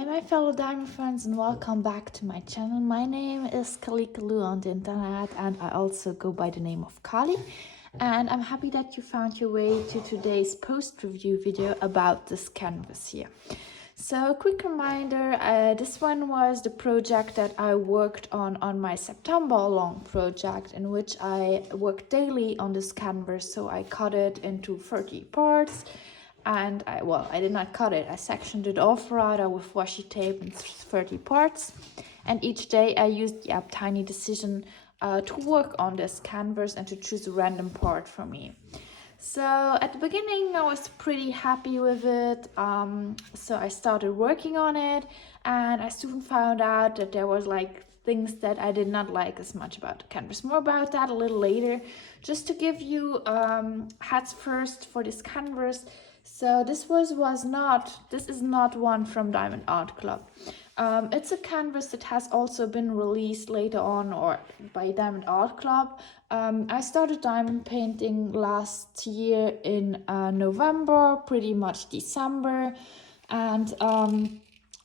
Hey my fellow diamond friends, and welcome back to my channel. My name is Kalikaloo on the internet, and I also go by the name of Kali. And I'm happy that you found your way to today's post review video about this canvas here. So a quick reminder, this one was the project that I worked on my September long project, in which I worked daily on this canvas. So I cut it into 30 parts. And I did not cut it, I sectioned it off rather with washi tape in 30 parts. And each day I used the tiny decision to work on this canvas and to choose a random part for me. So at the beginning I was pretty happy with it, so I started working on it, and I soon found out that there was like things that I did not like as much about the canvas. More about that a little later. Just to give you heads first for this canvas. So this is not one from Diamond Art Club. It's a canvas that has also been released later on or by Diamond Art Club. I started diamond painting last year in November, pretty much December, and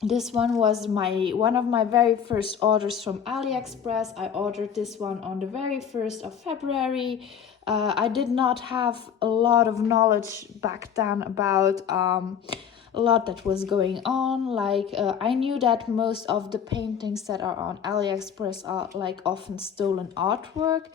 this one was one of my very first orders from Aliexpress. I ordered this one on the very 1st of February. I did not have a lot of knowledge back then about a lot that was going on. Like I knew that most of the paintings that are on Aliexpress are like often stolen artwork.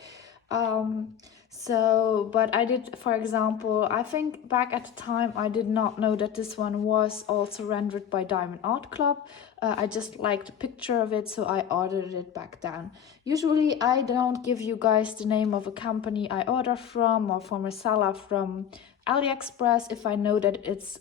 But I did, for example, I think back at the time I did not know that this one was also rendered by Diamond Art Club. I just liked the picture of it, so I ordered it back then. Usually I don't give you guys the name of a company I order from or from a seller from Aliexpress if I know that it's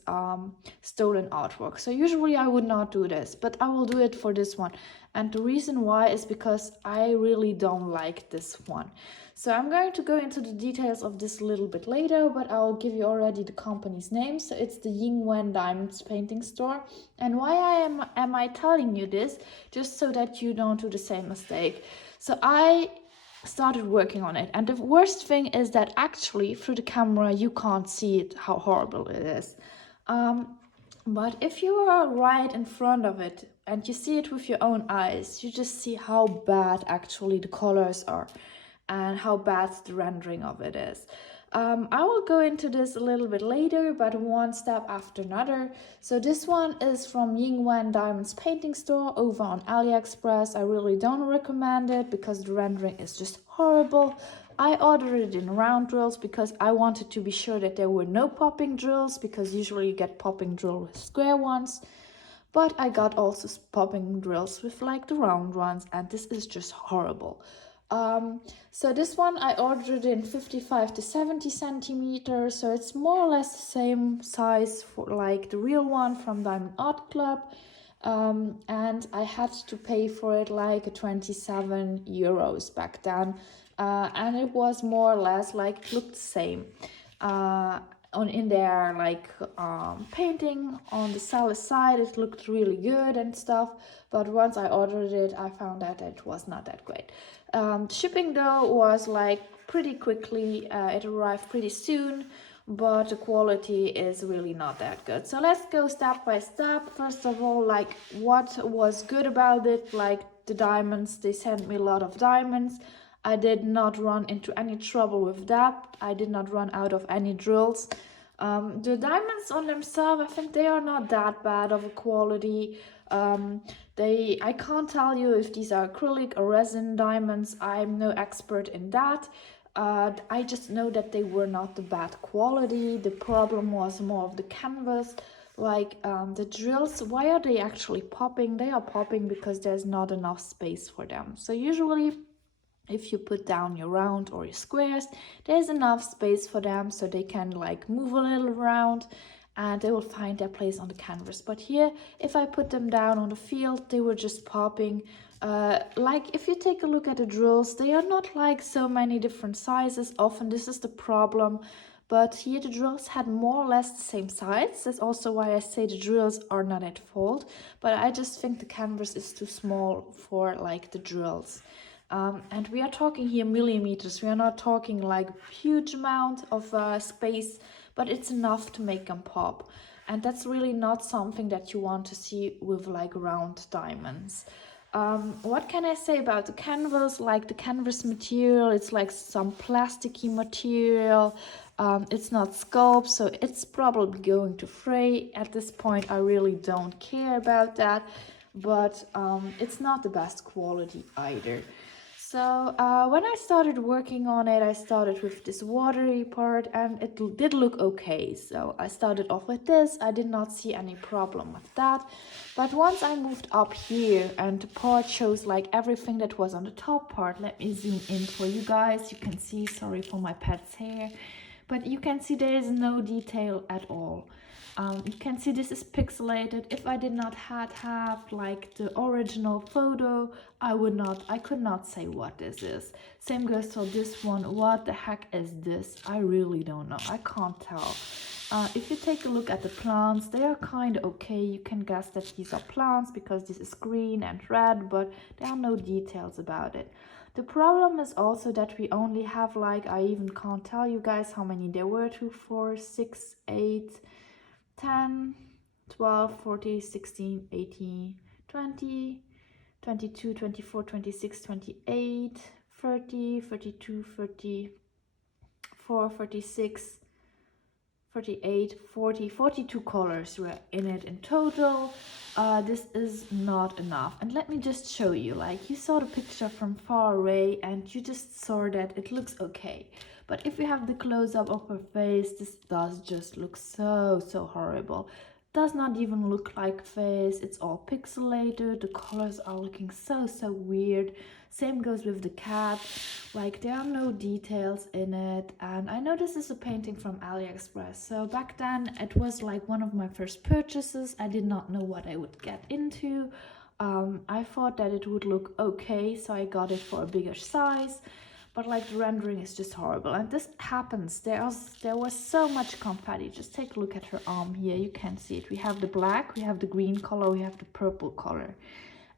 stolen artwork. So usually I would not do this, but I will do it for this one. And the reason why is because I really don't like this one. So I'm going to go into the details of this a little bit later, but I'll give you already the company's name. So it's the Yingwen Diamonds Painting Store. And why am I telling you this? Just so that you don't do the same mistake. So I started working on it, and the worst thing is that actually through the camera you can't see it, how horrible it is. But if you are right in front of it and you see it with your own eyes, you just see how bad actually the colors are and how bad the rendering of it is. I will go into this a little bit later, but one step after another. So this one is from Yingwen Diamonds Painting Store over on Aliexpress. I really don't recommend it because the rendering is just horrible. I ordered it in round drills because I wanted to be sure that there were no popping drills, because usually you get popping drill with square ones. But I got also popping drills with like the round ones, and this is just horrible. So this one I ordered in 55 to 70 centimeters, so it's more or less the same size for like the real one from Diamond Art Club. And I had to pay for it like 27 euros back then, and it was more or less like it looked the same in their like painting on the seller side. It looked really good and stuff, but once I ordered it I found out that it was not that great. Shipping though was like pretty quickly, it arrived pretty soon, but the quality is really not that good. So let's go step by step. First of all, like what was good about it, like the diamonds. They sent me a lot of diamonds. I did not run into any trouble with that. I did not run out of any drills. The diamonds on themselves, I think they are not that bad of a quality. I can't tell you if these are acrylic or resin diamonds. I'm no expert in that. I just know that they were not the bad quality. The problem was more of the canvas. Like the drills, why are they actually popping? They are popping because there's not enough space for them. So usually if you put down your round or your squares, there's enough space for them so they can like move a little around and they will find their place on the canvas. But here, if I put them down on the field, they were just popping. Like if you take a look at the drills, they are not like so many different sizes. Often this is the problem. But here the drills had more or less the same size. That's also why I say the drills are not at fault. But I just think the canvas is too small for like the drills. And we are talking here millimeters. We are not talking like huge amount of space, but it's enough to make them pop. and that's really not something that you want to see with like round diamonds. What can I say about the canvas? Like the canvas material, it's like some plasticky material. It's not sculpt, so it's probably going to fray. At this point, I really don't care about that, but it's not the best quality either. So when I started working on it, I started with this watery part and it did look okay. So I started off with this. I did not see any problem with that. But once I moved up here and the part shows like everything that was on the top part, let me zoom in for you guys. You can see, sorry for my pet's hair, but you can see there is no detail at all. You can see this is pixelated. If I did not have like the original photo, I could not say what this is. Same goes for this one. What the heck is this? I really don't know. I can't tell. If you take a look at the plants, they are kind of okay. You can guess that these are plants because this is green and red, but there are no details about it. The problem is also that we only have like, I even can't tell you guys how many there were, 2, 4, 6, 8, 10, 12, 14, 16, 18, 20, 22, 24, 26, 28, 30, 32, 34, 36, 38, 40, 42 colors were in it in total. This is not enough. And let me just show you, like you saw the picture from far away and you just saw that it looks okay. But if you have the close-up of her face, this does just look so horrible. Does not even look like face. It's all pixelated. The colors are looking so weird. Same goes with the cat. Like there are no details in it. And I know this is a painting from Aliexpress. So back then it was like one of my first purchases. I did not know what I would get into. I thought that it would look okay, so I got it for a bigger size. But like the rendering is just horrible, and this happens. There was so much confetti. Just take a look at her arm here. You can see it. We have the black, we have the green color, we have the purple color.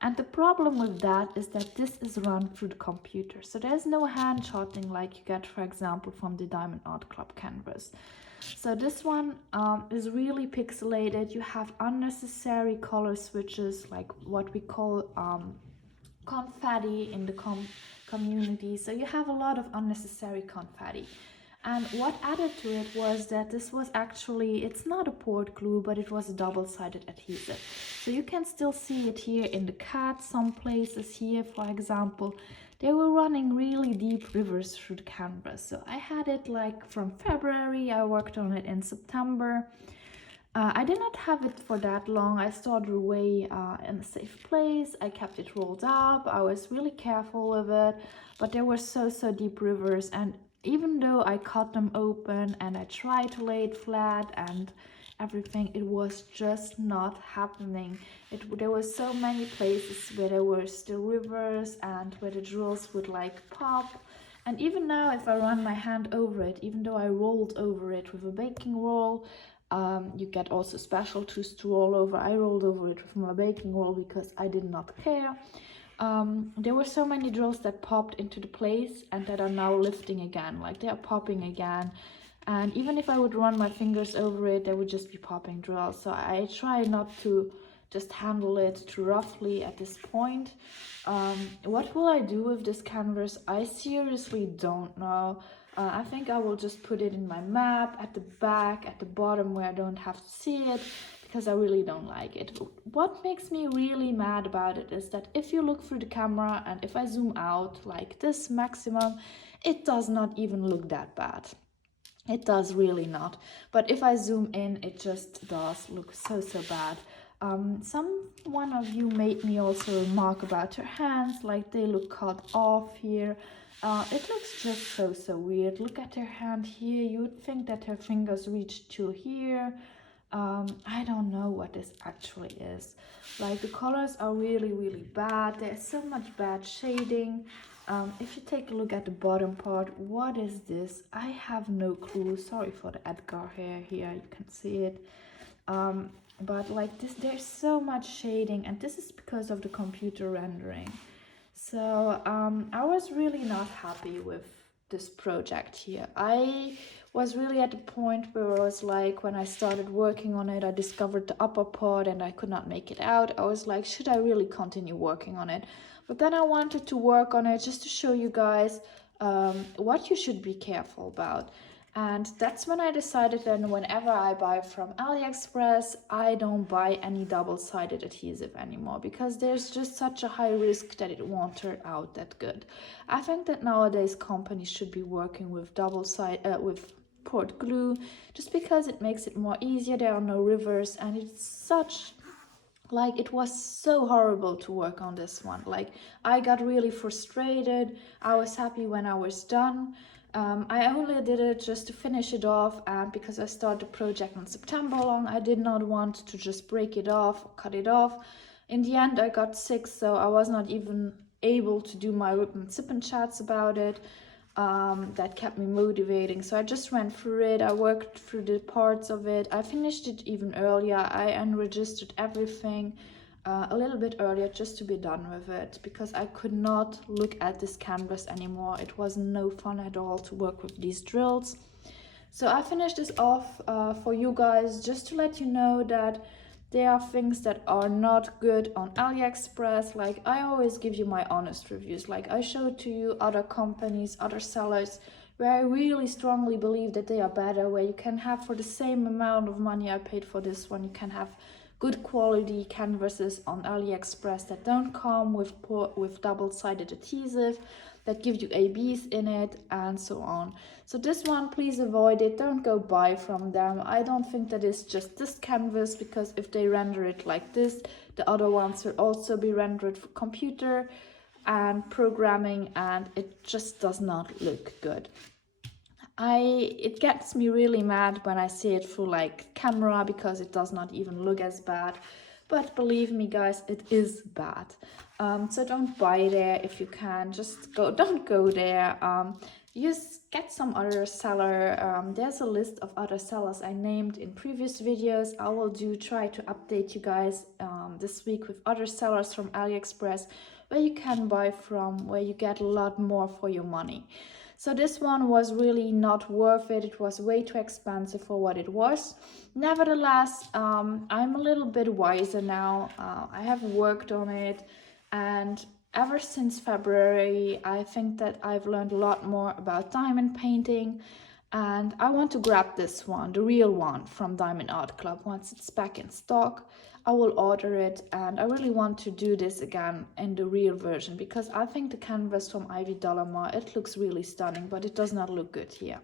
And the problem with that is that this is run through the computer. So there's no hand shotting like you get, for example, from the Diamond Art Club canvas. So this one is really pixelated. You have unnecessary color switches, like what we call confetti in the community. So you have a lot of unnecessary confetti. And what added to it was that this was actually, it's not a port glue, but it was a double-sided adhesive. So you can still see it here in the cat, some places here, for example, they were running really deep rivers through the canvas. So I had it like from February, I worked on it in September. I did not have it for that long. I stored it away in a safe place. I kept it rolled up. I was really careful with it, but there were so deep rivers, and even though I cut them open and I tried to lay it flat and everything, it was just not happening. There were so many places where there were still rivers and where the drills would like pop. And even now, if I run my hand over it, even though I rolled over it with a baking roll, you get also special tools to roll over. I rolled over it with my baking roll because I did not care. There were so many drills that popped into the place and that are now lifting again, like they are popping again. And even if I would run my fingers over it, there would just be popping drills. So I try not to just handle it too roughly at this point. What will I do with this canvas? I seriously don't know. I think I will just put it in my map at the back, at the bottom where I don't have to see it, because I really don't like it. What makes me really mad about it is that if you look through the camera and if I zoom out like this maximum, it does not even look that bad. It does really not. But if I zoom in, it just does look so bad. One of you made me also remark about her hands, like they look cut off here. It looks just so weird. Look at her hand here. You would think that her fingers reach to here. I don't know what this actually is. Like the colors are really bad. There's so much bad shading. If you take a look at the bottom part, what is this? I have no clue. Sorry for the Edgar hair here. You can see it. But like this, there's so much shading, and this is because of the computer rendering. So I was really not happy with this project here. I was really at the point where I was like, when I started working on it, I discovered the upper part and I could not make it out. I was like, should I really continue working on it? But then I wanted to work on it just to show you guys what you should be careful about. And that's when I decided that whenever I buy from Aliexpress, I don't buy any double-sided adhesive anymore, because there's just such a high risk that it won't turn out that good. I think that nowadays companies should be working with with poured glue, just because it makes it more easier. There are no rivers, and it's such, like, it was so horrible to work on this one. Like, I got really frustrated. I was happy when I was done. I only did it just to finish it off, and because I started the project in September long, I did not want to just break it off or cut it off. In the end, I got sick, so I was not even able to do my rip and sip and chats about it. That kept me motivating, so I just went through it. I worked through the parts of it. I finished it even earlier. I unregistered everything a little bit earlier just to be done with it, because I could not look at this canvas anymore. It was no fun at all to work with these drills. So I finished this off for you guys, just to let you know that there are things that are not good on AliExpress. Like, I always give you my honest reviews. Like, I showed to you other companies, other sellers, where I really strongly believe that they are better, where you can have, for the same amount of money I paid for this one, you can have good quality canvases on AliExpress that don't come with double-sided adhesive, that give you ABs in it, and so on. So this one, please avoid it. Don't go buy from them. I don't think that it's just this canvas, because if they render it like this, the other ones will also be rendered for computer and programming, and it just does not look good. It gets me really mad when I see it through like camera, because it does not even look as bad. But believe me guys, it is bad. So don't buy there if you can. Just don't go there. Just get some other seller. There's a list of other sellers I named in previous videos. I will try to update you guys this week with other sellers from AliExpress, where you can buy from, where you get a lot more for your money. So this one was really not worth it. It was way too expensive for what it was. Nevertheless, I'm a little bit wiser now. I have worked on it, and ever since February, I think that I've learned a lot more about diamond painting, and I want to grab this one, the real one from Diamond Art Club. Once it's back in stock, I will order it, and I really want to do this again in the real version, because I think the canvas from Ivy Dollamore, it looks really stunning, but it does not look good here.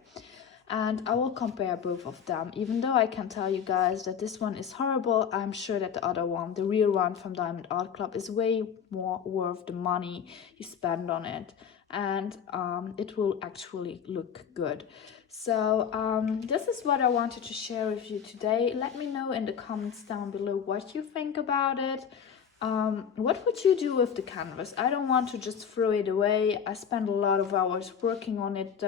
And I will compare both of them. Even though I can tell you guys that this one is horrible, I'm sure that the other one, the real one from Diamond Art Club, is way more worth the money you spend on it, and it will actually look good. So this is what I wanted to share with you today. Let me know in the comments down below what you think about it. What would you do with the canvas? I don't want to just throw it away. I spent a lot of hours working on it.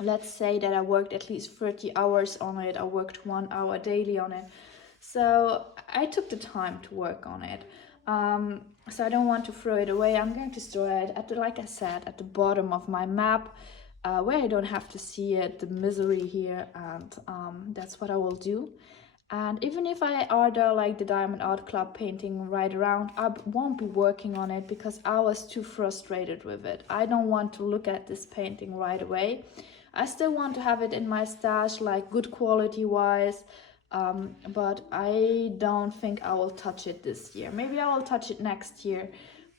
Let's say that I worked at least 30 hours on it. I worked 1 hour daily on it. So I took the time to work on it. So I don't want to throw it away. I'm going to store it at like I said, at the bottom of my map, where I don't have to see it, the misery here, and that's what I will do. And even if I order like the Diamond Art Club painting right around, I won't be working on it, because I was too frustrated with it. I don't want to look at this painting right away. I still want to have it in my stash, like good quality wise, but I don't think I will touch it this year. Maybe I will touch it next year,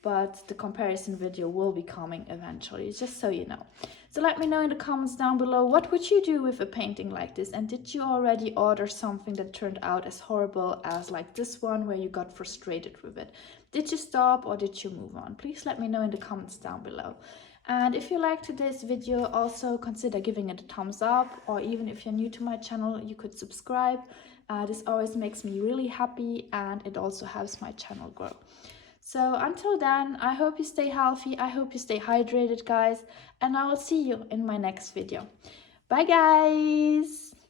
but the comparison video will be coming eventually, just so you know. So let me know in the comments down below, what would you do with a painting like this? And did you already order something that turned out as horrible as like this one, where you got frustrated with it? Did you stop, or did you move on? Please let me know in the comments down below. And if you liked today's video, also consider giving it a thumbs up, or even if you're new to my channel, you could subscribe. This always makes me really happy, and it also helps my channel grow. So until then, I hope you stay healthy, I hope you stay hydrated guys, and I will see you in my next video. Bye guys!